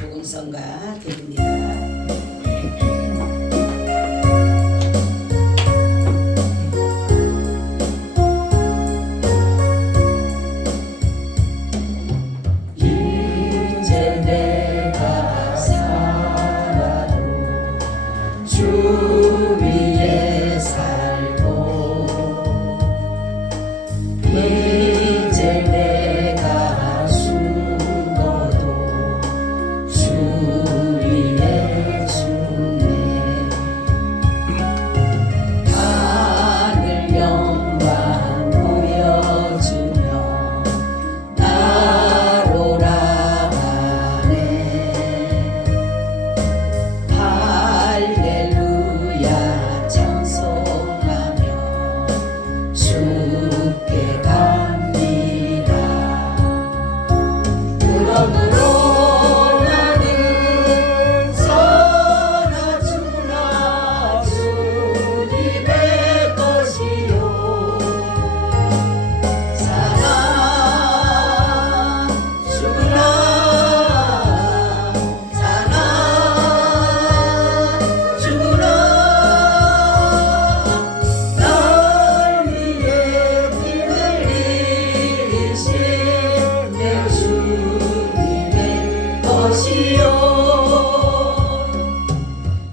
복음성가 드립니다. 이제 내가 살아도 주 위에 살고 이제 내가 죽어도 주 위에 죽네. 하늘 영광 보여주며 나로 나가네. 할렐루야 찬송하며 주께 갑니다. 그러므로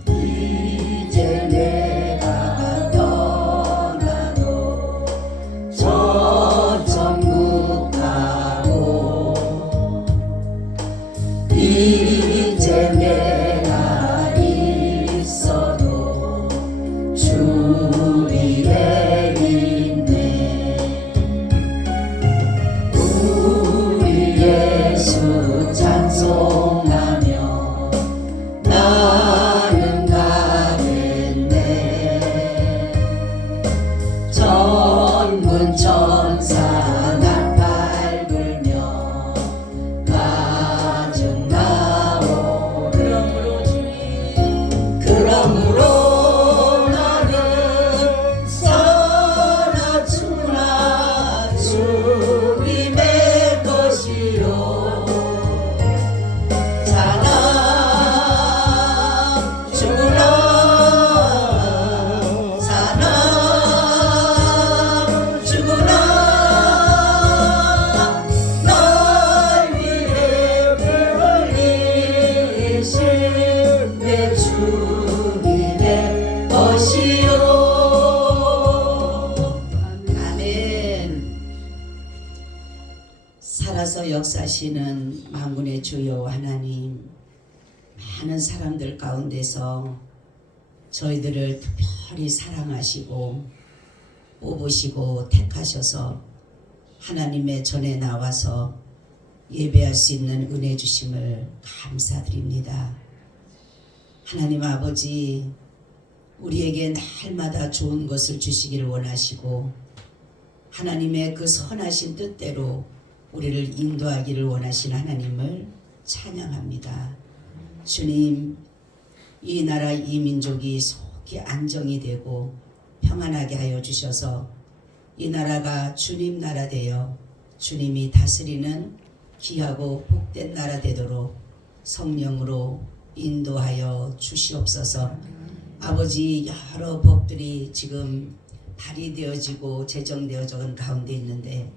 이제 내가 떠나도 저 천국 가고 이제 내가 있어도 주 위에 있네. 우리 예수 찬송하며 나는 가겠네. 전문 천사 나팔 불며 가정 나오. 그러므로 나는 살아주나 주님의 것이요. 살아서 역사하시는 만군의 주여 하나님, 많은 사람들 가운데서 저희들을 특별히 사랑하시고 뽑으시고 택하셔서 하나님의 전에 나와서 예배할 수 있는 은혜 주심을 감사드립니다. 하나님 아버지, 우리에게 날마다 좋은 것을 주시기를 원하시고 하나님의 그 선하신 뜻대로 우리를 인도하기를 원하신 하나님을 찬양합니다. 주님, 이 나라 이 민족이 속히 안정이 되고 평안하게 하여 주셔서 이 나라가 주님 나라 되어 주님이 다스리는 귀하고 복된 나라 되도록 성령으로 인도하여 주시옵소서. 아버지, 여러 법들이 지금 발의되어지고 제정되어진 가운데 있는데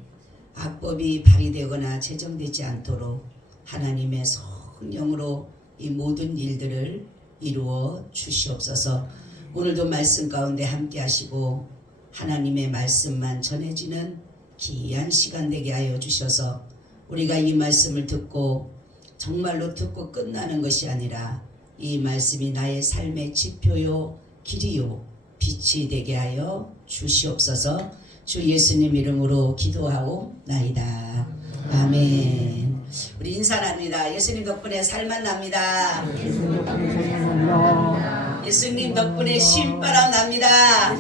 악법이 발의되거나 제정되지 않도록 하나님의 성령으로 이 모든 일들을 이루어 주시옵소서. 오늘도 말씀 가운데 함께 하시고 하나님의 말씀만 전해지는 귀한 시간 되게 하여 주셔서 우리가 이 말씀을 듣고 정말로 듣고 끝나는 것이 아니라 이 말씀이 나의 삶의 지표요 길이요 빛이 되게 하여 주시옵소서. 주 예수님 이름으로 기도하오나이다. 아멘. 우리 인사 납니다. 예수님 덕분에 살만 납니다. 예수님 덕분에 신바람 납니다.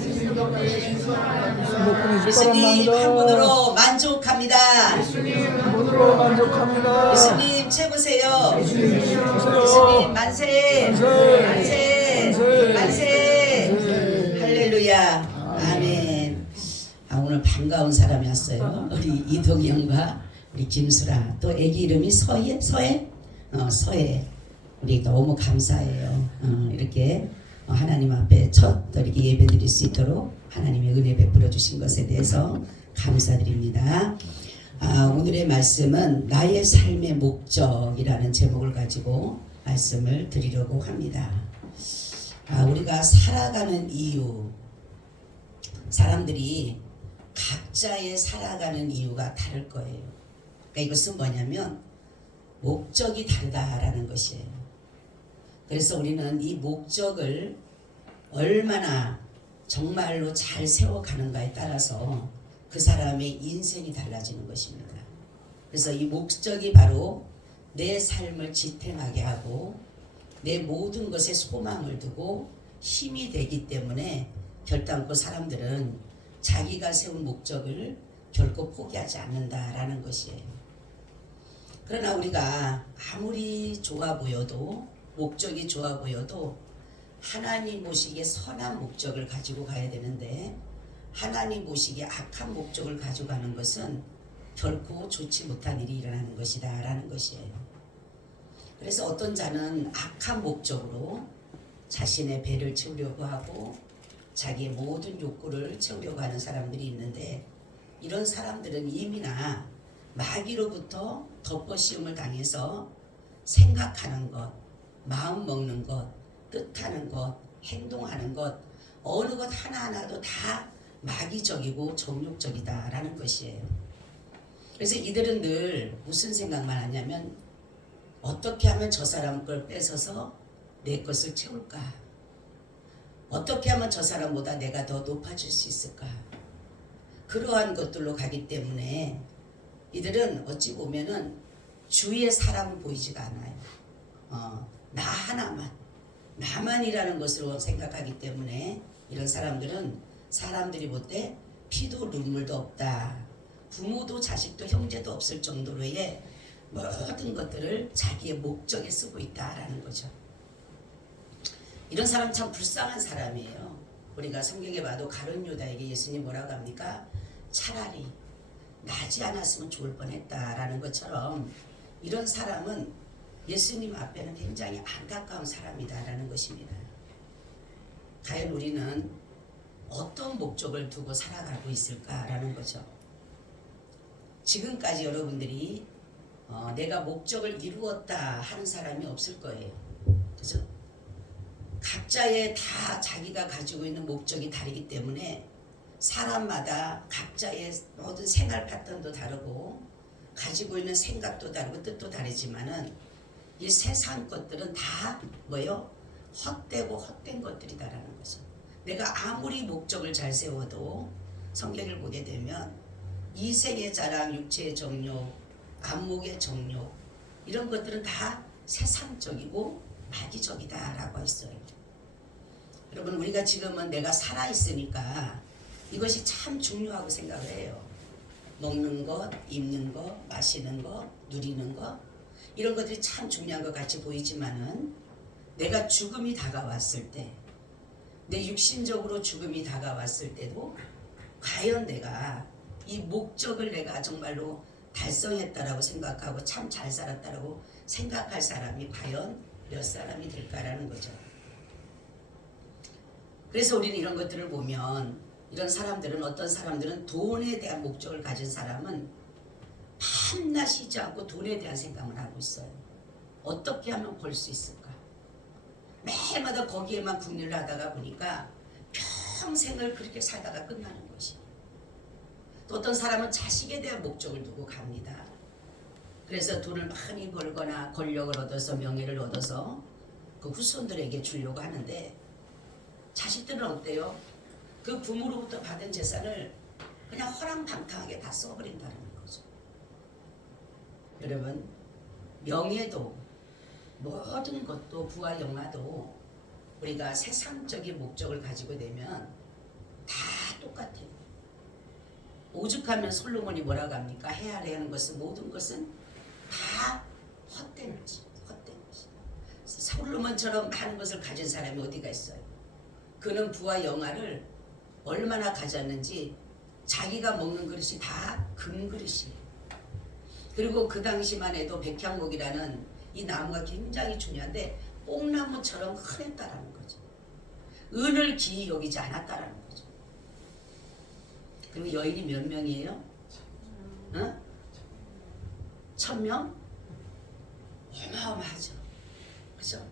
예수님 한 분으로 만족합니다. 문으로 만족합니다. 예수님 최고세요. 예수님 예수님 만세. 만세. 만세. 할렐루야. 아멘. 오늘 반가운 사람이 왔어요. 우리 이동영과 우리 김수라. 또 애기 이름이 서예? 서예? 서예. 우리 너무 감사해요. 이렇게 하나님 앞에 첫 이렇게 예배 드릴 수 있도록 하나님의 은혜 베풀어 주신 것에 대해서 감사드립니다. 오늘의 말씀은 나의 삶의 목적이라는 제목을 가지고 말씀을 드리려고 합니다. 우리가 살아가는 이유, 사람들이 각자의 살아가는 이유가 다를 거예요. 그러니까 이것은 뭐냐면 목적이 다르다라는 것이에요. 그래서 우리는 이 목적을 얼마나 정말로 잘 세워가는가에 따라서 그 사람의 인생이 달라지는 것입니다. 그래서 이 목적이 바로 내 삶을 지탱하게 하고 내 모든 것에 소망을 두고 힘이 되기 때문에 결단코 사람들은 자기가 세운 목적을 결코 포기하지 않는다라는 것이에요. 그러나 우리가 아무리 좋아 보여도 목적이 좋아 보여도 하나님 보시기에 선한 목적을 가지고 가야 되는데 하나님 보시기에 악한 목적을 가지고 가는 것은 결코 좋지 못한 일이 일어나는 것이다 라는 것이에요. 그래서 어떤 자는 악한 목적으로 자신의 배를 채우려고 하고 자기의 모든 욕구를 채우려고 하는 사람들이 있는데 이런 사람들은 이미나 마귀로부터 덮어씌움을 당해서 생각하는 것, 마음 먹는 것, 뜻하는 것, 행동하는 것 어느 것 하나하나도 다 마귀적이고 정욕적이다라는 것이에요. 그래서 이들은 늘 무슨 생각만 하냐면 어떻게 하면 저 사람 걸 뺏어서 내 것을 채울까? 어떻게 하면 저 사람보다 내가 더 높아질 수 있을까? 그러한 것들로 가기 때문에 이들은 어찌 보면은 주위의 사람은 보이지가 않아요. 나 하나만, 나만이라는 것으로 생각하기 때문에 이런 사람들은 사람들이 볼 때 피도 눈물도 없다. 부모도 자식도 형제도 없을 정도로의 모든 것들을 자기의 목적에 쓰고 있다라는 거죠. 이런 사람 참 불쌍한 사람이에요. 우리가 성경에 봐도 가룟 유다에게 예수님 뭐라고 합니까? 차라리 나지 않았으면 좋을 뻔했다라는 것처럼 이런 사람은 예수님 앞에는 굉장히 안타까운 사람이다라는 것입니다. 과연 우리는 어떤 목적을 두고 살아가고 있을까라는 거죠. 지금까지 여러분들이 내가 목적을 이루었다 하는 사람이 없을 거예요. 그죠? 각자의 다 자기가 가지고 있는 목적이 다르기 때문에 사람마다 각자의 모든 생활 패턴도 다르고 가지고 있는 생각도 다르고 뜻도 다르지만은 이 세상 것들은 다 뭐예요? 헛되고 헛된 것들이다라는 거죠. 내가 아무리 목적을 잘 세워도 성경을 보게 되면 이생의 자랑, 육체의 정욕, 안목의 정욕 이런 것들은 다 세상적이고 마귀적이다라고 했어요. 여러분 우리가 지금은 내가 살아있으니까 이것이 참 중요하고 생각을 해요. 먹는 것, 입는 것, 마시는 것, 누리는 것 이런 것들이 참 중요한 것 같이 보이지만은 내가 죽음이 다가왔을 때 내 육신적으로 죽음이 다가왔을 때도 과연 내가 이 목적을 내가 정말로 달성했다라고 생각하고 참 잘 살았다라고 생각할 사람이 과연 몇 사람이 될까라는 거죠. 그래서 우리는 이런 것들을 보면 이런 사람들은 어떤 사람들은 돈에 대한 목적을 가진 사람은 밤낮 쉬지 않고 돈에 대한 생각을 하고 있어요. 어떻게 하면 벌 수 있을까? 매일마다 거기에만 궁리를 하다가 보니까 평생을 그렇게 살다가 끝나는 것이. 또 어떤 사람은 자식에 대한 목적을 두고 갑니다. 그래서 돈을 많이 벌거나 권력을 얻어서 명예를 얻어서 그 후손들에게 주려고 하는데 자식들은 어때요? 그 부모로부터 받은 재산을 그냥 허랑방탕하게 다 써버린다는 거죠. 여러분 명예도 모든 것도 부와 영화도 우리가 세상적인 목적을 가지고 되면 다 똑같아요. 오죽하면 솔로몬이 뭐라고 합니까? 헤아려 하는 것은 모든 것은 다 헛된 것이, 헛된 것이. 솔로몬처럼 많은 것을 가진 사람이 어디가 있어요? 그는 부와 영화를 얼마나 가졌는지 자기가 먹는 그릇이 다 금그릇이에요. 그리고 그 당시만 해도 백향목이라는 이 나무가 굉장히 중요한데 뽕나무처럼 흔했다라는 거죠. 은을 기이 여기지 않았다라는 거죠. 그리고 여인이 몇 명이에요? 1000명? 어마어마하죠. 그죠?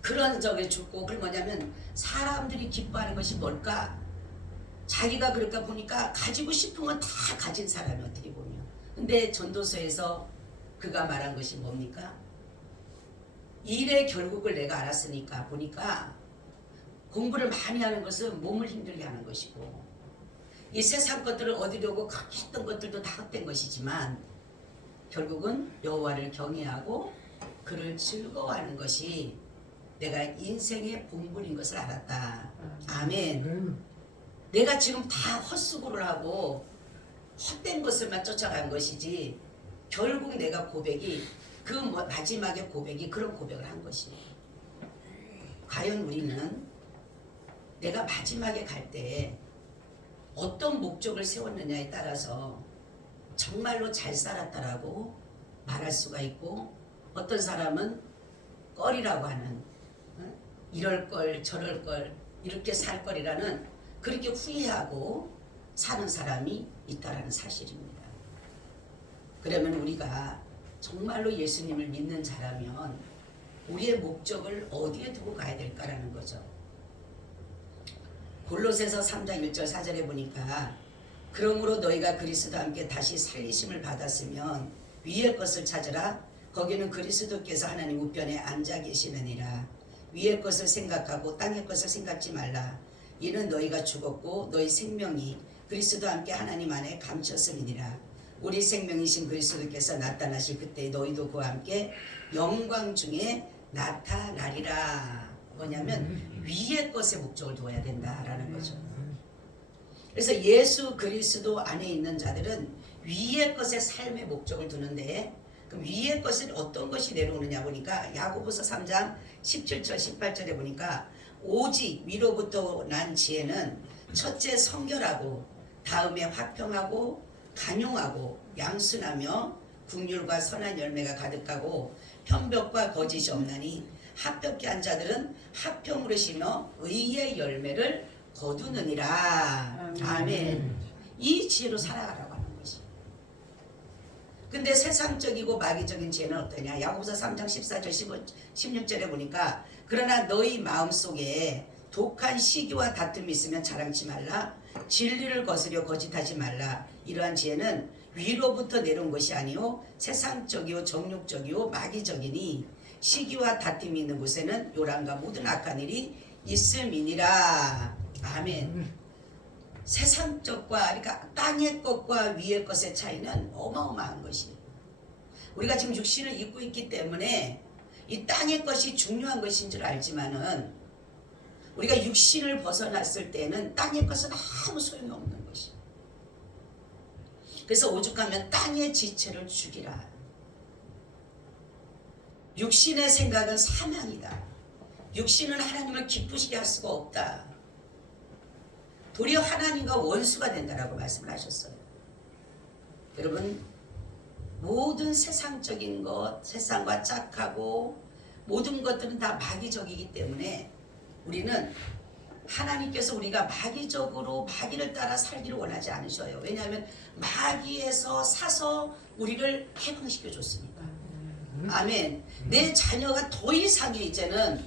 그런 적에 죽고, 그게 뭐냐면 사람들이 기뻐하는 것이 뭘까? 자기가 그럴까 보니까 가지고 싶은 건 다 가진 사람이 어떻게 보면. 근데 전도서에서 그가 말한 것이 뭡니까? 일의 결국을 내가 알았으니까 보니까 공부를 많이 하는 것은 몸을 힘들게 하는 것이고 이 세상 것들을 얻으려고 그렇게 했던 것들도 다 헛된 것이지만 결국은 여호와를 경외하고 그를 즐거워하는 것이 내가 인생의 본분인 것을 알았다. 아멘. 내가 지금 다 헛수고를 하고 헛된 것을만 쫓아간 것이지 결국 내가 고백이 그 마지막에 고백이 그런 고백을 한 것이에요. 과연 우리는 내가 마지막에 갈 때 어떤 목적을 세웠느냐에 따라서 정말로 잘 살았다라고 말할 수가 있고 어떤 사람은 껄이라고 하는 이럴 걸 저럴 걸 이렇게 살 거리라는 그렇게 후회하고 사는 사람이 있다라는 사실입니다. 그러면 우리가 정말로 예수님을 믿는 자라면 우리의 목적을 어디에 두고 가야 될까라는 거죠. 골로새서 3장 1절 4절에 보니까 그러므로 너희가 그리스도와 함께 다시 살리심을 받았으면 위의 것을 찾으라. 거기는 그리스도께서 하나님 우편에 앉아 계시느니라. 위의 것을 생각하고 땅의 것을 생각지 말라. 이는 너희가 죽었고 너희 생명이 그리스도와 함께 하나님 안에 감췄음이니라. 우리 생명이신 그리스도께서 나타나실 그때 너희도 그와 함께 영광 중에 나타나리라. 뭐냐면 위의 것에 목적을 두어야 된다라는 거죠. 그래서 예수 그리스도 안에 있는 자들은 위의 것에 삶의 목적을 두는데 그럼 위의 것은 어떤 것이 내려오느냐 보니까 야고보서 3장 17절 18절에 보니까 오직 위로부터 난 지혜는 첫째 성결하고 다음에 화평하고 간용하고 양순하며 긍휼과 선한 열매가 가득하고 편벽과 거짓이 없나니 합벽케 한 자들은 합평으로 심어 의의 열매를 거두느니라. 아멘. 이 지혜로 살아가라고 하는 것이. 근데 세상적이고 마귀적인 지혜는 어떠냐? 야고보서 3장 14절 16절에 보니까 그러나 너희 마음속에 독한 시기와 다툼이 있으면 자랑치 말라. 진리를 거스려 거짓하지 말라. 이러한 지혜는 위로부터 내려온 것이 아니요 세상적이요 정욕적이요 마귀적이니 시기와 다툼이 있는 곳에는 요란과 모든 악한 일이 있음이니라. 아멘. 세상적과 그러니까 땅의 것과 위의 것의 차이는 어마어마한 것이에요. 우리가 지금 육신을 입고 있기 때문에 이 땅의 것이 중요한 것인 줄 알지만은 우리가 육신을 벗어났을 때는 땅의 것은 아무 소용이 없는 것이에요. 그래서 오죽하면 땅의 지체를 죽이라. 육신의 생각은 사망이다. 육신은 하나님을 기쁘시게 할 수가 없다. 도리어 하나님과 원수가 된다라고 말씀을 하셨어요. 여러분 모든 세상적인 것, 세상과 짝하고 모든 것들은 다 마귀적이기 때문에 우리는 하나님께서 우리가 마귀적으로 마귀를 따라 살기를 원하지 않으셔요. 왜냐하면 마귀에서 사서 우리를 해방시켜 줬으니까. 아멘. 내 자녀가 더 이상의 이제는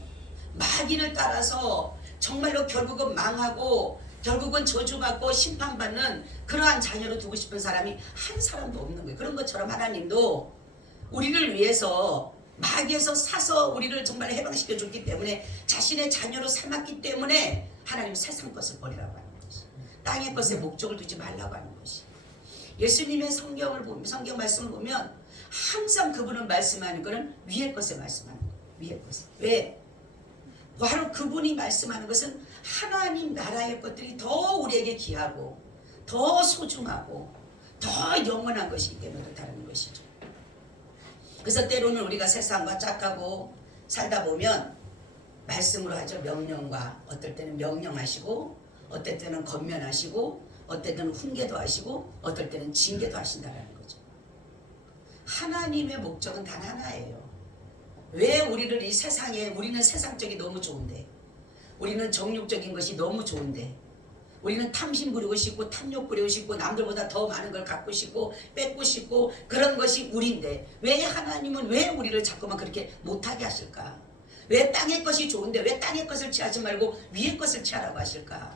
마귀를 따라서 정말로 결국은 망하고 결국은 저주받고 심판받는 그러한 자녀로 두고 싶은 사람이 한 사람도 없는 거예요. 그런 것처럼 하나님도 우리를 위해서 마귀에서 사서 우리를 정말 해방시켜 줬기 때문에 자신의 자녀로 삼았기 때문에 하나님 세상 것을 버리라고 하는 것이, 땅의 것에 목적을 두지 말라고 하는 것이. 예수님의 성경 말씀을 보면 항상 그분은 말씀하는 것은 위의 것에 말씀하는 거예요. 위의 것에. 왜? 바로 그분이 말씀하는 것은 하나님 나라의 것들이 더 우리에게 귀하고 더 소중하고 더 영원한 것이기 때문에 그렇다는 것이죠. 그래서 때로는 우리가 세상과 짝하고 살다 보면 말씀으로 하죠. 명령과 어떨 때는 명령하시고 어떨 때는 권면하시고 어떨 때는 훈계도 하시고 어떨 때는 징계도 하신다는 거죠. 하나님의 목적은 단 하나예요. 왜 우리를 이 세상에, 우리는 세상적이 너무 좋은데, 우리는 정욕적인 것이 너무 좋은데, 우리는 탐심 부리고 싶고 탐욕 부리고 싶고 남들보다 더 많은 걸 갖고 싶고 뺏고 싶고 그런 것이 우리인데, 왜 하나님은 왜 우리를 자꾸만 그렇게 못하게 하실까? 왜 땅의 것이 좋은데 왜 땅의 것을 취하지 말고 위의 것을 취하라고 하실까?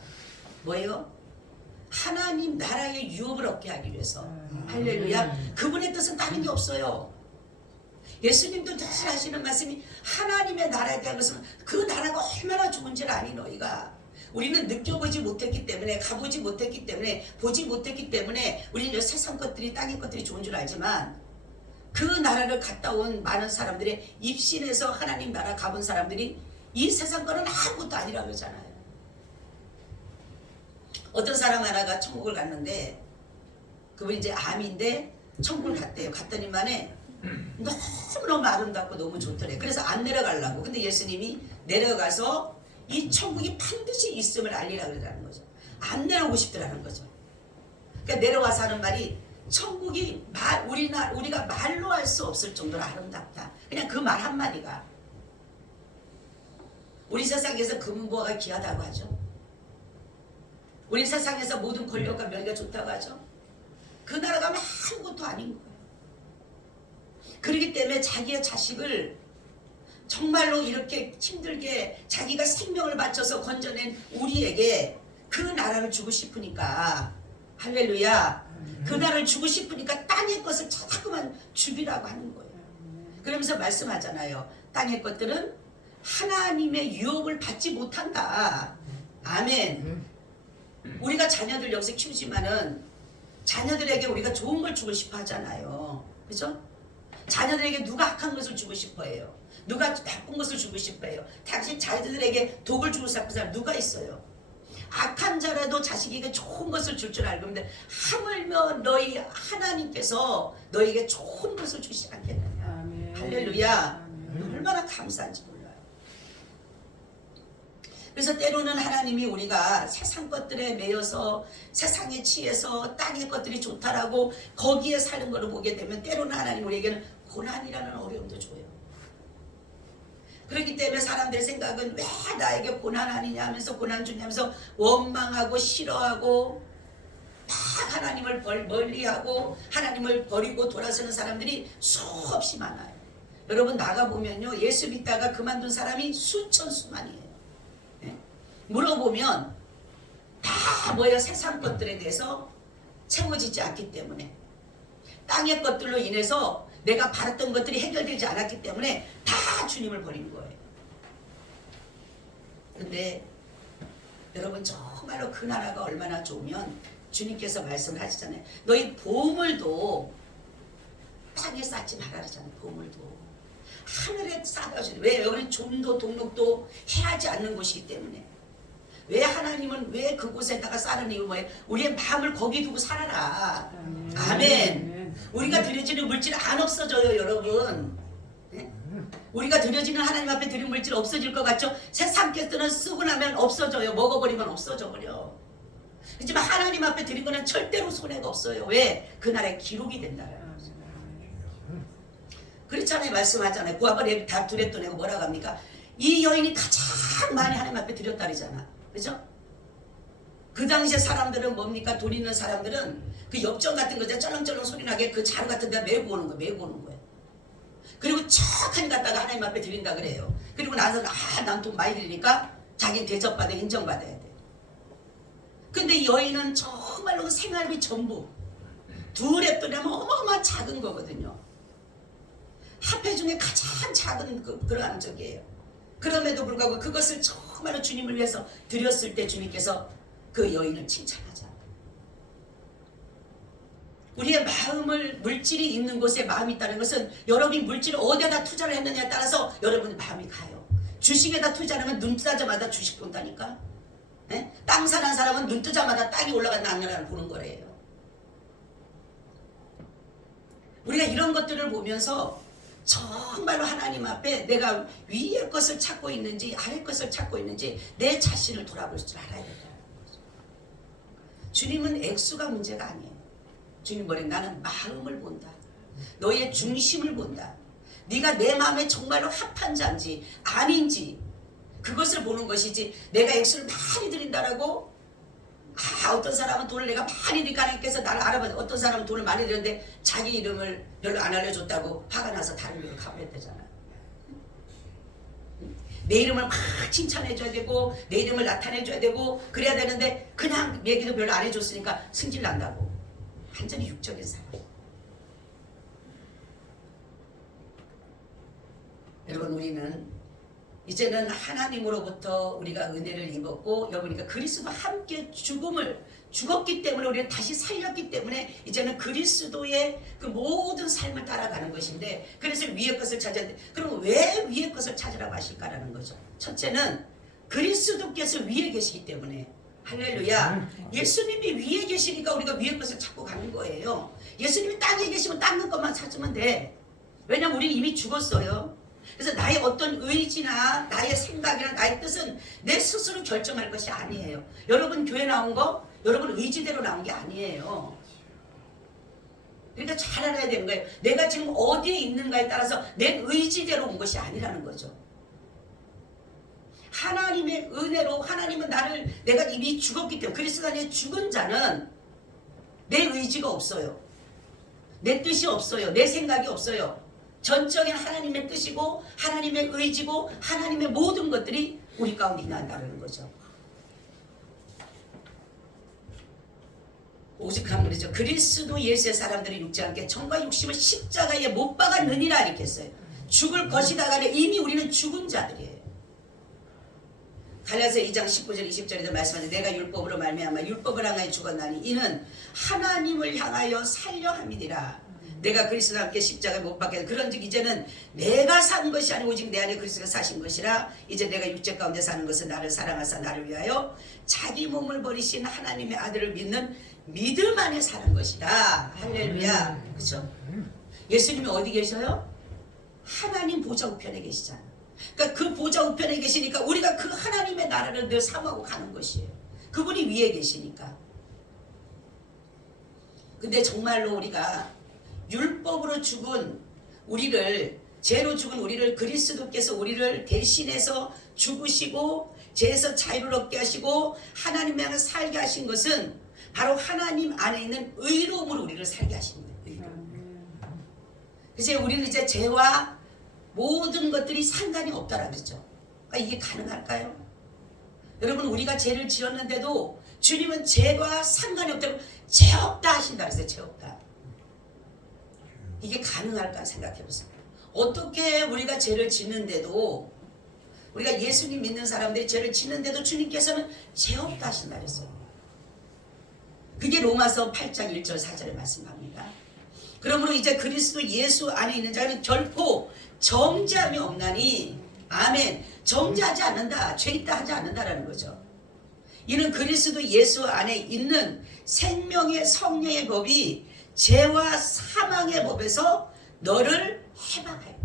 뭐예요? 하나님 나라의 유업을 얻게 하기 위해서. 할렐루야. 그분의 뜻은 다른 게 없어요. 예수님도 늘 하시는 말씀이 하나님의 나라에 대한 것은 그 나라가 얼마나 좋은지를 아니 너희가. 우리는 느껴보지 못했기 때문에, 가보지 못했기 때문에, 보지 못했기 때문에 우리는 세상 것들이, 땅의 것들이 좋은 줄 알지만, 그 나라를 갔다 온 많은 사람들의 입신에서 하나님 나라 가본 사람들이 이 세상 거는 아무것도 아니라고 그러잖아요. 어떤 사람 하나가 천국을 갔는데, 그분이 이제 암인데 천국을 갔대요. 갔더니만에 너무너무 아름답고 너무 좋더래. 그래서 안 내려가려고. 근데 예수님이 내려가서 이 천국이 반드시 있음을 알리라 그러라는 거죠. 안 내려오고 싶더라는 거죠. 그러니까 내려와서 하는 말이, 천국이 우리가 말로 할 수 없을 정도로 아름답다. 그냥 그 말 한마디가. 우리 세상에서 금은보화가 귀하다고 하죠. 우리 세상에서 모든 권력과 명예가 좋다고 하죠. 그 나라 가면 아무것도 아닌 거예요. 그렇기 때문에 자기의 자식을 정말로 이렇게 힘들게 자기가 생명을 바쳐서 건져낸 우리에게 그 나라를 주고 싶으니까, 할렐루야, 그 나라를 주고 싶으니까 땅의 것을 자꾸만 주기라고 하는 거예요. 그러면서 말씀하잖아요. 땅의 것들은 하나님의 유업을 받지 못한다. 아멘. 우리가 자녀들 여기서 키우지만은 자녀들에게 우리가 좋은 걸 주고 싶어 하잖아요. 그죠? 자녀들에게 누가 악한 것을 주고 싶어 해요? 누가 나쁜 것을 주고 싶어 해요? 당신 자녀들에게 독을 주고 싶은 사람 누가 있어요? 악한 자라도 자식에게 좋은 것을 줄 줄 알고 있는데, 하물며 너희 하나님께서 너희에게 좋은 것을 주시지 않겠느냐. 아멘. 할렐루야. 아멘. 얼마나 감사한지 몰라요. 그래서 때로는 하나님이 우리가 세상 것들에 매여서 세상에 취해서 땅의 것들이 좋다라고 거기에 사는 것을 보게 되면, 때로는 하나님 우리에게는 고난이라는 어려움도 줘요. 그렇기 때문에 사람들의 생각은 왜 나에게 고난 아니냐 하면서 고난 주냐면서 원망하고 싫어하고 막 하나님을 멀리하고 하나님을 버리고 돌아서는 사람들이 수없이 많아요. 여러분 나가보면요, 예수 믿다가 그만둔 사람이 수천 수만이에요. 네? 물어보면 다 뭐예요? 세상 것들에 대해서 채워지지 않기 때문에, 땅의 것들로 인해서 내가 바랐던 것들이 해결되지 않았기 때문에 다 주님을 버린 거예요. 근데 여러분 정말로 그 나라가 얼마나 좋으면 주님께서 말씀을 하시잖아요. 너희 보물도 땅에 쌓지 말아 그러잖아요. 보물도 하늘에 쌓아주세요. 왜? 여기는 좀도 동력도 해하지 않는 곳이기 때문에. 왜 하나님은 왜 그곳에다가 쌓는 이유 뭐예요? 우리의 마음을 거기 두고 살아라. 아멘. 우리가 드려지는 물질 안 없어져요, 여러분. 네? 우리가 드려지는 하나님 앞에 드린 물질 없어질 것 같죠? 세상 것들은 쓰고 나면 없어져요. 먹어버리면 없어져 버려. 하지만 하나님 앞에 드린 거는 절대로 손해가 없어요. 왜? 그날의 기록이 된다는 거죠. 그렇잖아요. 말씀하잖아요. 구하고 다 드렸던 애가 뭐라고 합니까? 이 여인이 가장 많이 하나님 앞에 드렸다 그러잖아. 그죠? 그 당시에 사람들은 뭡니까? 돈 있는 사람들은 그 엽전 같은 거죠. 쩔렁쩔렁 소리 나게 그 자루 같은 데 메고 오는 거예요. 그리고 척하니 갖다가 하나님 앞에 드린다 그래요. 그리고 나서 난 돈 많이 드리니까 자기는 대접받아 인정받아야 돼. 근데 이 여인은 정말로 생활비 전부 둘에 떠나면 어마어마한 작은 거거든요. 화폐 중에 가장 작은 그러한 적이에요. 그럼에도 불구하고 그것을 정말로 주님을 위해서 드렸을 때 주님께서 그 여인을 칭찬하자. 우리의 마음을, 물질이 있는 곳에 마음이 있다는 것은 여러분이 물질을 어디에다 투자를 했느냐에 따라서 여러분의 마음이 가요. 주식에다 투자하면 눈 뜨자마자 주식 본다니까. 예? 땅 사는 사람은 눈 뜨자마자 땅이 올라갔나 안 올라갔나 보는 거래요. 우리가 이런 것들을 보면서 정말로 하나님 앞에 내가 위의 것을 찾고 있는지 아래 것을 찾고 있는지 내 자신을 돌아볼 줄 알아야 된다는 거죠. 주님은 액수가 문제가 아니에요. 주님 뭐래? 나는 마음을 본다. 너의 중심을 본다. 네가 내 마음에 정말로 합한 자인지 아닌지 그것을 보는 것이지, 내가 액수를 많이 드린다라고, 어떤 사람은 돈을 내가 많이 드니까 하나님께서 나를 알아봐, 어떤 사람은 돈을 많이 드렸는데 자기 이름을 별로 안 알려줬다고 화가 나서 다른 데로 가버렸대잖아. 내 이름을 막 칭찬해줘야 되고 내 이름을 나타내줘야 되고 그래야 되는데 그냥 얘기도 별로 안 해줬으니까 승질 난다고. 완전히 육적인 사람. 여러분, 우리는 이제는 하나님으로부터 우리가 은혜를 입었고, 여러분이니까 그리스도와 함께 죽었기 때문에 우리는 다시 살렸기 때문에 이제는 그리스도의 그 모든 삶을 따라가는 것인데, 그래서 위의 것을 찾아야 돼. 그럼 왜 위의 것을 찾으라고 하실까라는 거죠. 첫째는 그리스도께서 위에 계시기 때문에. 할렐루야. 예수님이 위에 계시니까 우리가 위의 것을 찾고 가는 거예요. 예수님이 땅에 계시면 땅 것만 찾으면 돼. 왜냐면 우리 이미 죽었어요. 그래서 나의 어떤 의지나 나의 생각이나 나의 뜻은 내 스스로 결정할 것이 아니에요. 여러분 교회 나온 거 여러분 의지대로 나온 게 아니에요. 그러니까 잘 알아야 되는 거예요. 내가 지금 어디에 있는가에 따라서 내 의지대로 온 것이 아니라는 거죠. 하나님의 은혜로, 하나님은 나를, 내가 이미 죽었기 때문에, 그리스도 안에 죽은 자는 내 의지가 없어요. 내 뜻이 없어요. 내 생각이 없어요. 전적인 하나님의 뜻이고 하나님의 의지고 하나님의 모든 것들이 우리 가운데 임한다는 거죠. 오죽하면 그러죠. 그리스도 예수의 사람들이 육지 않게 정과 육심을 십자가에 못 박았느니라 이렇게 했어요. 죽을 것이다가 이미 우리는 죽은 자들이에요. 갈라디아서 2장 19절 20절에도 말씀하는데, 내가 율법으로 말미암아 율법을 향하여 죽었나니 이는 하나님을 향하여 살려 함이니라. 내가 그리스도와 함께 십자가에 못 박혀 그런즉 이제는 내가 산 것이 아니고 오직 내 안에 그리스도가 사신 것이라. 이제 내가 육체 가운데 사는 것은 나를 사랑하사 나를 위하여 자기 몸을 버리신 하나님의 아들을 믿는 믿음 안에 사는 것이다. 할렐루야. 그렇죠? 예수님이 어디 계셔요? 하나님 보좌 우편에 계시잖아. 그러니까 그 보좌 우편에 계시니까 우리가 그 하나님의 나라를 늘 사모하고 가는 것이에요. 그분이 위에 계시니까. 근데 정말로 우리가 율법으로 죽은 우리를, 죄로 죽은 우리를 그리스도께서 우리를 대신해서 죽으시고 죄에서 자유를 얻게 하시고 하나님의 안에 살게 하신 것은 바로 하나님 안에 있는 의로움으로 우리를 살게 하신 거예요. 의로움. 그래서 우리는 이제 죄와 모든 것들이 상관이 없다라고 그랬죠. 그러니까 이게 가능할까요? 여러분, 우리가 죄를 지었는데도 주님은 죄와 상관이 없다고 죄 없다 하신다 그랬어요. 죄 없다. 이게 가능할까 생각해 보세요. 어떻게 우리가 죄를 짓는데도, 우리가 예수님 믿는 사람들이 죄를 짓는데도 주님께서는 죄 없다 하신다 그랬어요. 그게 로마서 8장 1절 4절에 말씀합니다. 그러므로 이제 그리스도 예수 안에 있는 자는 결코 정죄함이 없나니, 아멘. 정죄하지 않는다, 죄 있다 하지 않는다라는 거죠. 이는 그리스도 예수 안에 있는 생명의 성령의 법이 죄와 사망의 법에서 너를 해방하였다.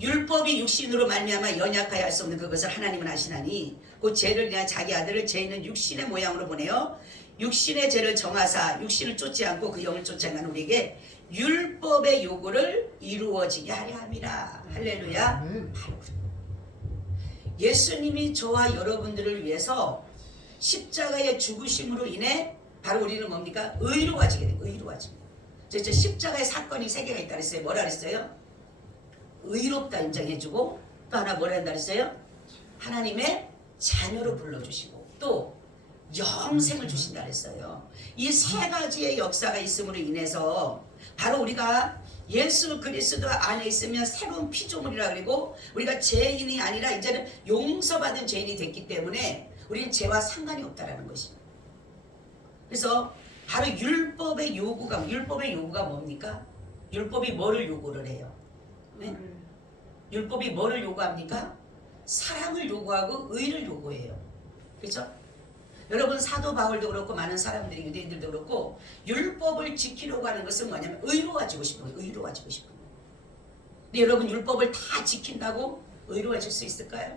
율법이 육신으로 말미암아 연약하여 할 수 없는 그것을 하나님은 아시나니 곧 죄를 위한 자기 아들을 죄 있는 육신의 모양으로 보내어 육신의 죄를 정하사 육신을 쫓지 않고 그 영을 쫓아가는 우리에게 율법의 요구를 이루어지게 하려 함이라. 할렐루야. 바로 예수님이 저와 여러분들을 위해서 십자가의 죽으심으로 인해 바로 우리는 뭡니까? 의로워지게 된 거예요. 의로워지게. 저 십자가의 사건이 3개가 있다 그랬어요. 뭐라 그랬어요? 의롭다 인정해주고, 또 하나 뭐라 한다 그랬어요? 하나님의 자녀로 불러주시고, 또 영생을 주신다 그랬어요. 이 3가지의 역사가 있음으로 인해서 바로 우리가 예수 그리스도 안에 있으면 새로운 피조물이라 그리고 우리가 죄인이 아니라 이제는 용서받은 죄인이 됐기 때문에 우리는 죄와 상관이 없다라는 것입니다. 그래서 바로 율법의 요구가 뭡니까? 율법이 뭐를 요구를 해요? 율법이 뭐를 요구합니까? 사랑을 요구하고 의를 요구해요. 그렇죠? 여러분 사도 바울도 그렇고 많은 사람들이 유대인들도 그렇고 율법을 지키려고 하는 것은 뭐냐면 의로워지고 싶은 거예요. 의로워지고 싶은 거예요. 근데 여러분 율법을 다 지킨다고 의로워질 수 있을까요?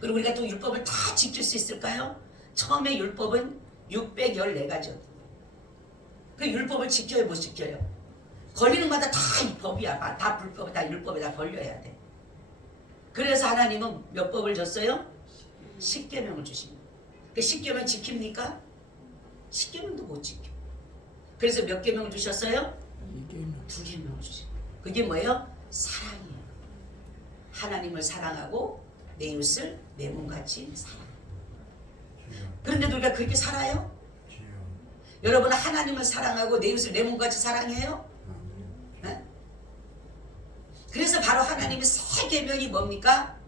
그리고 우리가 또 율법을 다 지킬 수 있을까요? 처음에 율법은 614가지였어요. 그 율법을 지켜요, 못 지켜요? 걸리는 마다 다 이 법이야. 다 불법, 다 율법에 다 걸려야 돼. 그래서 하나님은 몇 법을 줬어요? 10계명을 주십니다. 그 10계명 지킵니까? 10계명도 못 지켜. 그래서 몇 계명을 주셨어요? 2계명을 주십니다. 그게 뭐예요? 사랑이에요. 하나님을 사랑하고 내 이웃을 내 몸같이 사랑. 그런데도 우리가 그렇게 살아요? 여러분 하나님을 사랑하고 내 이웃을 내 몸같이 사랑해요? 네? 그래서 바로 하나님의 새 계명이 뭡니까?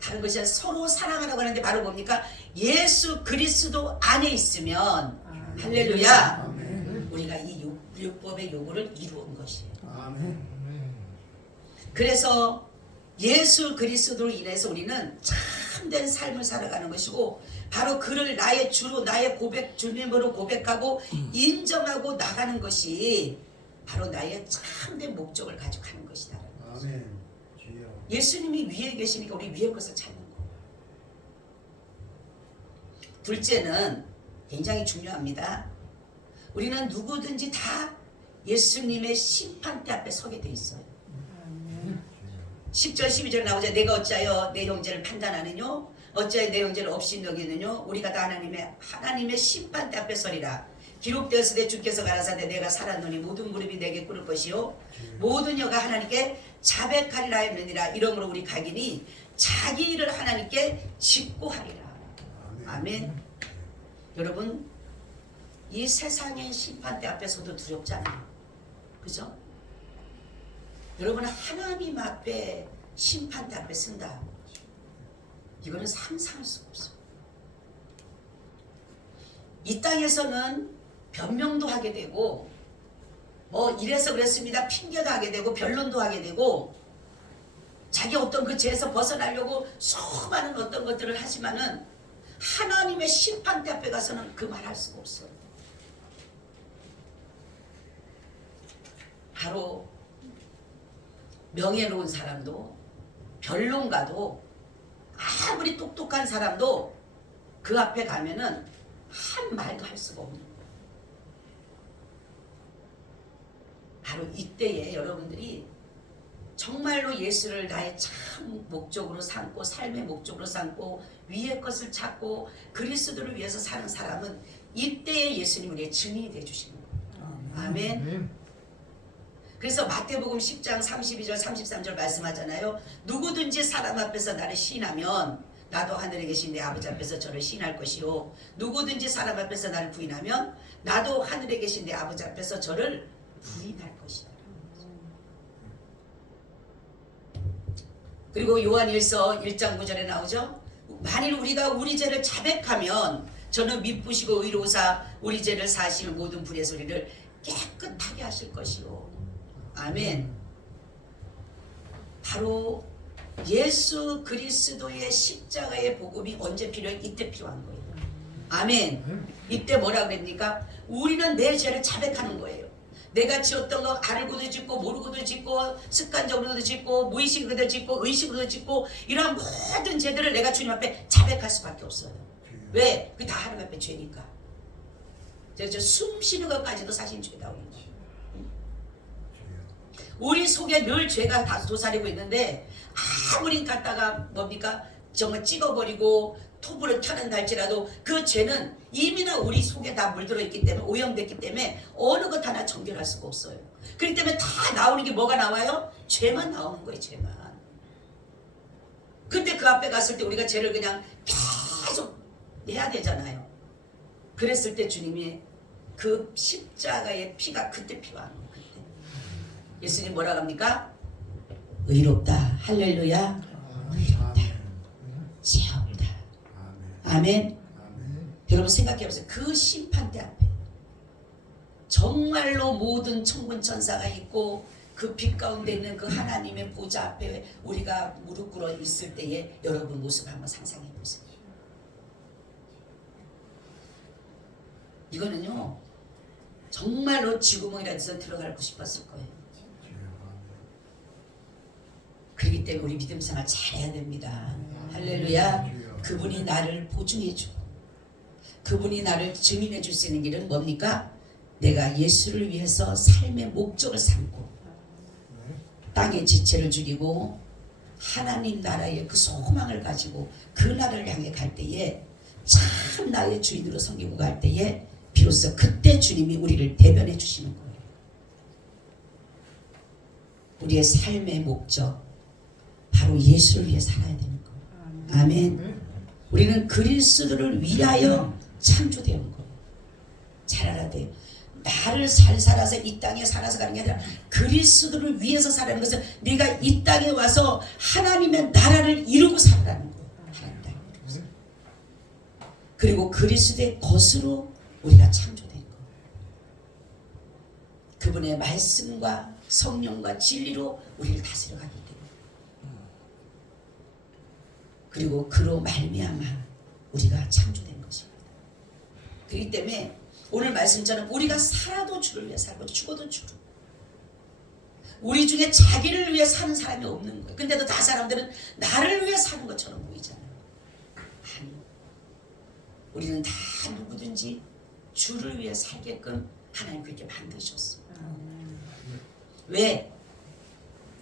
다른 것이 아니라 서로 사랑하라고 하는데 바로 뭡니까? 예수 그리스도 안에 있으면 할렐루야 우리가 이 율법의 요구를 이루은 것이에요. 그래서 예수 그리스도로 인해서 우리는 참된 삶을 살아가는 것이고 바로 그를 나의 주로 나의 주님으로 고백하고 인정하고 나가는 것이 바로 나의 참된 목적을 가지고 가는 것이다. 아멘. 예수님이 위에 계시니까 우리 위의 것을 찾는 거예요. 둘째는 굉장히 중요합니다. 우리는 누구든지 다 예수님의 심판대 앞에 서게 돼 있어요. 10절 12절에 나오죠. 내가 어찌하여 내 형제를 판단하느뇨 어찌하여 내 형제를 업신여기느뇨 우리가 다 하나님의 심판대 앞에 서리라. 기록되었으되 주께서 가라사대 내가 살았노니 모든 무릎이 내게 꿇을 것이요 모든 여가 하나님께 자백하리라 했느니라. 이러므로 우리 각인이 자기 일을 하나님께 직고하리라. 아멘. 여러분 이 세상의 심판대 앞에서도 두렵지 않아요. 그죠? 여러분 하나님 앞에 심판대 앞에 쓴다. 이거는 상상할 수가 없어요. 이 땅에서는 변명도 하게 되고 뭐 이래서 그랬습니다 핑계도 하게 되고 변론도 하게 되고 자기 어떤 그 죄에서 벗어나려고 수많은 어떤 것들을 하지만은 하나님의 심판대 앞에 가서는 그 말 할 수가 없어요. 바로 명예로운 사람도 변론가도 아무리 똑똑한 사람도 그 앞에 가면은 한 말도 할 수가 없는 거예요. 바로 이때에 여러분들이 정말로 예수를 나의 참 목적으로 삼고 삶의 목적으로 삼고 위의 것을 찾고 그리스도를 위해서 사는 사람은 이때에 예수님 우리의 증인이 되어주시는 거예요. 아멘. 그래서 마태복음 10장 32절 33절 말씀하잖아요. 누구든지 사람 앞에서 나를 시인하면 나도 하늘에 계신 내 아버지 앞에서 저를 시인할 것이요 누구든지 사람 앞에서 나를 부인하면 나도 하늘에 계신 내 아버지 앞에서 저를 부인할 것이다. 그리고 요한일서 1장 9절에 나오죠. 만일 우리가 우리 죄를 자백하면 저는 미쁘시고 의로우사 우리 죄를 사하시는 모든 불의 소리를 깨끗하게 하실 것이요. 아멘. 바로 예수 그리스도의 십자가의 복음이 언제 필요해? 이때 필요한 거예요. 아멘. 이때 뭐라 그랬니까? 우리는 내 죄를 자백하는 거예요. 내가 지었던 거 알고도 짓고 모르고도 짓고 습관적으로도 짓고 무의식으로도 짓고 의식으로도 짓고 이런 모든 죄들을 내가 주님 앞에 자백할 수밖에 없어요. 왜? 그게 다 하나님 앞에 죄니까. 저 숨 쉬는 것까지도 사실 죄다 오는 거예요. 우리 속에 늘 죄가 다 도사리고 있는데 아무리 갖다가 뭡니까 정말 찍어버리고 톱으로 켜낸다 할지라도 그 죄는 이미나 우리 속에 다 물들어 있기 때문에 오염됐기 때문에 어느 것 하나 정결할 수가 없어요. 그렇기 때문에 다 나오는 게 뭐가 나와요? 죄만 나오는 거예요. 죄만. 근데 그 앞에 갔을 때 우리가 죄를 그냥 계속 내야 되잖아요. 그랬을 때 주님이 그 십자가의 피가 그때 필요한 거예요. 예수님 뭐라고 합니까? 의롭다. 할렐루야. 의롭다. 죄 없다. 아멘. 여러분 생각해보세요. 그 심판대 앞에 정말로 모든 천군 천사가 있고 그 빛 가운데 있는 그 하나님의 보좌 앞에 우리가 무릎 꿇어 있을 때에 여러분 모습 한번 상상해 보세요. 이거는요 정말로 쥐구멍이라도 들어가고 싶었을 거예요. 그렇기 때문에 우리 믿음 생활 잘해야 됩니다. 할렐루야. 그분이 나를 보증해주고 그분이 나를 증인해 줄 수 있는 길은 뭡니까? 내가 예수를 위해서 삶의 목적을 삼고 땅의 지체를 죽이고 하나님 나라의 그 소망을 가지고 그 나라를 향해 갈 때에 참 나의 주인으로 섬기고 갈 때에 비로소 그때 주님이 우리를 대변해 주시는 거예요. 우리의 삶의 목적 바로 예수를 위해 살아야 되는 거예요. 아멘. 우리는 그리스도를 위하여 창조되는 거예요. 잘 알아야 돼요. 나를 잘 살아서 이 땅에 살아서 가는 게 아니라 그리스도를 위해서 살아가는 것은 네가 이 땅에 와서 하나님의 나라를 이루고 살아가는 거예요. 그리고 그리스도의 것으로 우리가 창조된 거예요. 그분의 말씀과 성령과 진리로 우리를 다스려 가기 때문에 그리고 그로 말미암아 우리가 창조된 것입니다. 그렇기 때문에 오늘 말씀처럼 우리가 살아도 주를 위해 살고 죽어도 주를 우리 중에 자기를 위해 사는 사람이 없는 거예요. 근데도 다 사람들은 나를 위해 사는 것처럼 보이잖아요. 아니, 우리는 다 누구든지 주를 위해 살게끔 하나님 그렇게 만드셨어요. 왜?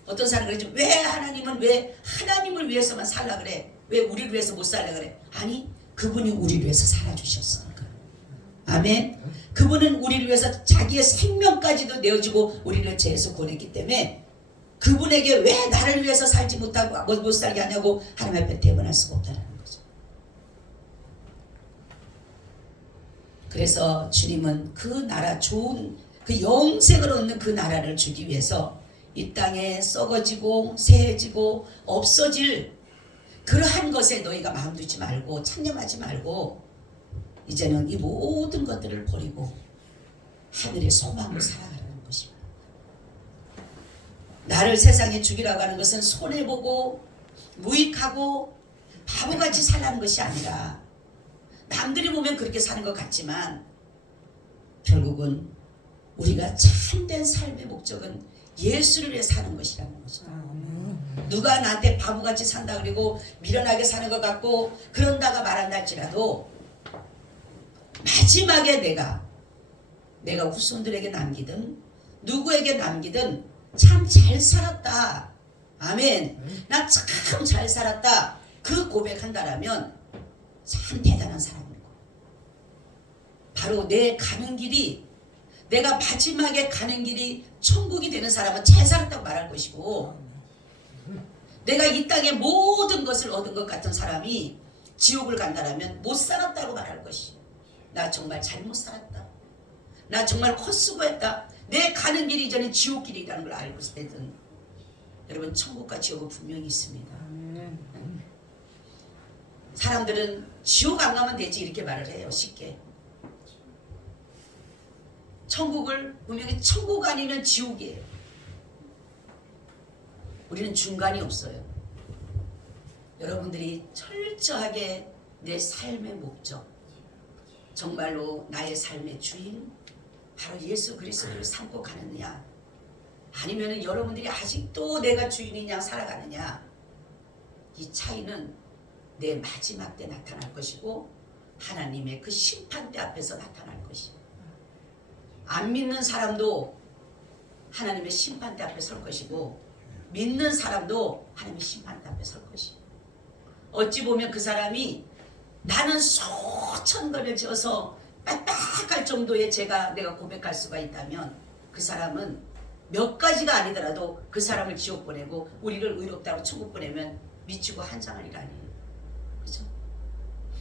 어떤 사람이 그러죠. 왜 하나님은 왜 하나님을 위해서만 살라 그래? 왜 우리를 위해서 못 살라 그래? 아니, 그분이 우리를 위해서 살아주셨으니까. 아멘. 그분은 우리를 위해서 자기의 생명까지도 내어주고 우리를 죄에서 구원했기 때문에 그분에게 왜 나를 위해서 살지 못하고 못 살게 하냐고 하나님 앞에 대변할 수가 없다는 거죠. 그래서 주님은 그 나라 좋은 그 영생을 얻는 그 나라를 주기 위해서 이 땅에 썩어지고 새해지고 없어질 그러한 것에 너희가 마음 두지 말고 창념하지 말고 이제는 이 모든 것들을 버리고 하늘의 소망을 살아가는 것입니다. 나를 세상에 죽이라고 하는 것은 손해보고 무익하고 바보같이 살라는 것이 아니라 남들이 보면 그렇게 사는 것 같지만 결국은 우리가 참된 삶의 목적은 예수를 위해 사는 것이라는 거죠. 누가 나한테 바보같이 산다 그리고 미련하게 사는 것 같고 그런다가 말한다 할지라도 마지막에 내가 후손들에게 남기든 누구에게 남기든 참 잘 살았다. 아멘. 나 참 잘 살았다. 그 고백한다라면 참 대단한 사람인 거예요. 바로 내 가는 길이 내가 마지막에 가는 길이 천국이 되는 사람은 잘 살았다고 말할 것이고 내가 이 땅에 모든 것을 얻은 것 같은 사람이 지옥을 간다라면 못 살았다고 말할 것이에요. 나 정말 잘못 살았다. 나 정말 헛수고했다. 내 가는 길이 이제는 지옥길이라는 걸 알고 있을 때든 여러분 천국과 지옥은 분명히 있습니다. 사람들은 지옥 안 가면 되지 이렇게 말을 해요. 쉽게. 천국을 분명히 천국 아니면 지옥이에요. 우리는 중간이 없어요. 여러분들이 철저하게 내 삶의 목적 정말로 나의 삶의 주인 바로 예수 그리스도를 삼고 가느냐 아니면 여러분들이 아직도 내가 주인이냐 살아가느냐 이 차이는 내 마지막 때 나타날 것이고 하나님의 그 심판대 앞에서 나타날 것이에요. 안 믿는 사람도 하나님의 심판대 앞에 설 것이고 믿는 사람도 하나님의 심판대 앞에 설 것이에요. 어찌 보면 그 사람이 나는 수천 번을 지어서 빽빽할 정도의 내가 고백할 수가 있다면 그 사람은 몇 가지가 아니더라도 그 사람을 지옥 보내고 우리를 의롭다고 천국 보내면 미치고 한장할 일 아니에요. 그렇죠?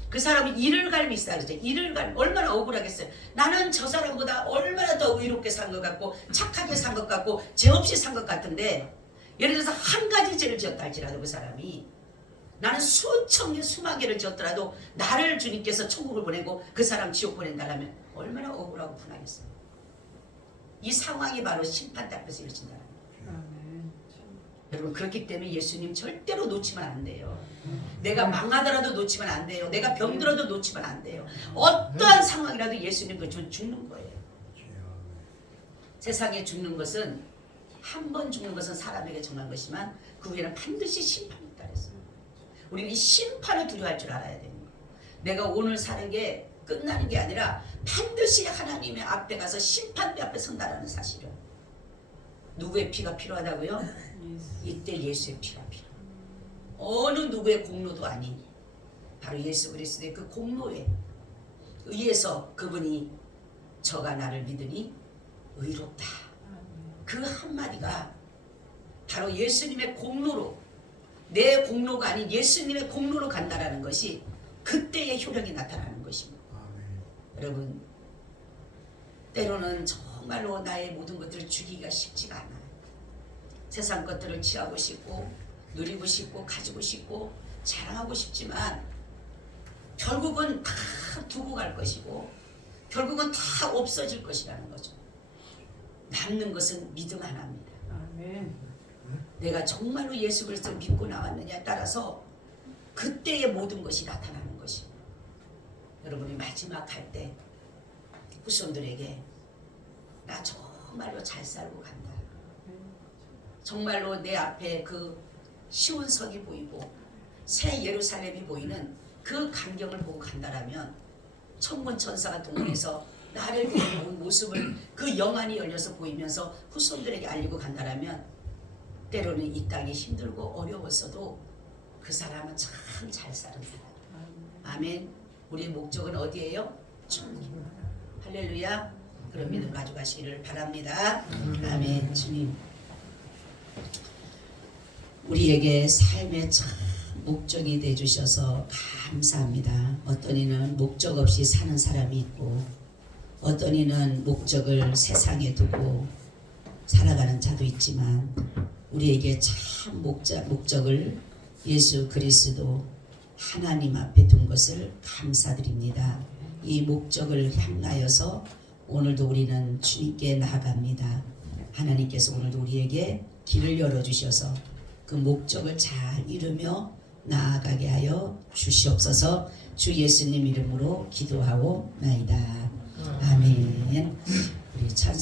그 사람이 이를 갈미 있다 그러죠. 이를 갈미 얼마나 억울하겠어요. 나는 저 사람보다 얼마나 더 의롭게 산 것 같고 착하게 산 것 같고 죄 없이 산 것 같은데 예를 들어서 한 가지 죄를 지었다 할지라도 그 사람이 나는 수천 개 수만 개를 지었더라도 나를 주님께서 천국을 보내고 그 사람 지옥 보낸다면 얼마나 억울하고 분하겠어요. 이 상황이 바로 심판대 앞에서 이루어진다는 거예요. 여러분 그렇기 때문에 예수님 절대로 놓치면 안 돼요. 내가 망하더라도 놓치면 안 돼요. 내가 병들어도 놓치면 안 돼요. 어떠한 상황이라도 예수님 그저 죽는 거예요. 세상에 죽는 것은 한 번 죽는 것은 사람에게 정한 것이지만 그 후에는 반드시 심판이 있다 그랬어요. 우리는 이 심판을 두려워할 줄 알아야 되는 거예요. 내가 오늘 사는 게 끝나는 게 아니라 반드시 하나님의 앞에 가서 심판대 앞에 선다라는 사실을. 누구의 피가 필요하다고요? 이때 예수의 피가 필요해요. 어느 누구의 공로도 아닌 바로 예수 그리스도의 그 공로에 의해서 그분이 저가 나를 믿으니 의롭다. 그 한마디가 바로 예수님의 공로로, 내 공로가 아닌 예수님의 공로로 간다라는 것이 그때의 효력이 나타나는 것입니다. 여러분 때로는 정말로 나의 모든 것들을 주기가 쉽지가 않아요. 세상 것들을 취하고 싶고 누리고 싶고 가지고 싶고 자랑하고 싶지만 결국은 다 두고 갈 것이고 결국은 다 없어질 것이라는 거죠. 남는 것은 믿음 하나입니다. 아멘. 내가 정말로 예수 그리스도를 믿고 나왔느냐에 따라서 그때의 모든 것이 나타나는 것입니다. 여러분이 마지막 할 때 후손들에게 나 정말로 잘 살고 간다. 정말로 내 앞에 그 시온성이 보이고 새 예루살렘이 보이는 그 광경을 보고 간다라면 천군 천사가 동행해서 나를 보는 모습을 그 영안이 열려서 보이면서 후손들에게 알리고 간다라면 때로는 이 땅이 힘들고 어려웠어도 그 사람은 참 잘 사는 사람. 아멘. 우리의 목적은 어디예요? 천국. 할렐루야. 그런 믿음 가져가시기를 바랍니다. 아멘. 주님, 우리에게 삶의 참 목적이 되주셔서 감사합니다. 어떤 이는 목적 없이 사는 사람이 있고 어떤 이는 목적을 세상에 두고 살아가는 자도 있지만 우리에게 참 목적을 예수 그리스도 하나님 앞에 둔 것을 감사드립니다. 이 목적을 향하여서 오늘도 우리는 주님께 나아갑니다. 하나님께서 오늘도 우리에게 길을 열어주셔서 그 목적을 잘 이루며 나아가게 하여 주시옵소서. 주 예수님 이름으로 기도하옵나이다. 아멘. 우리 찬송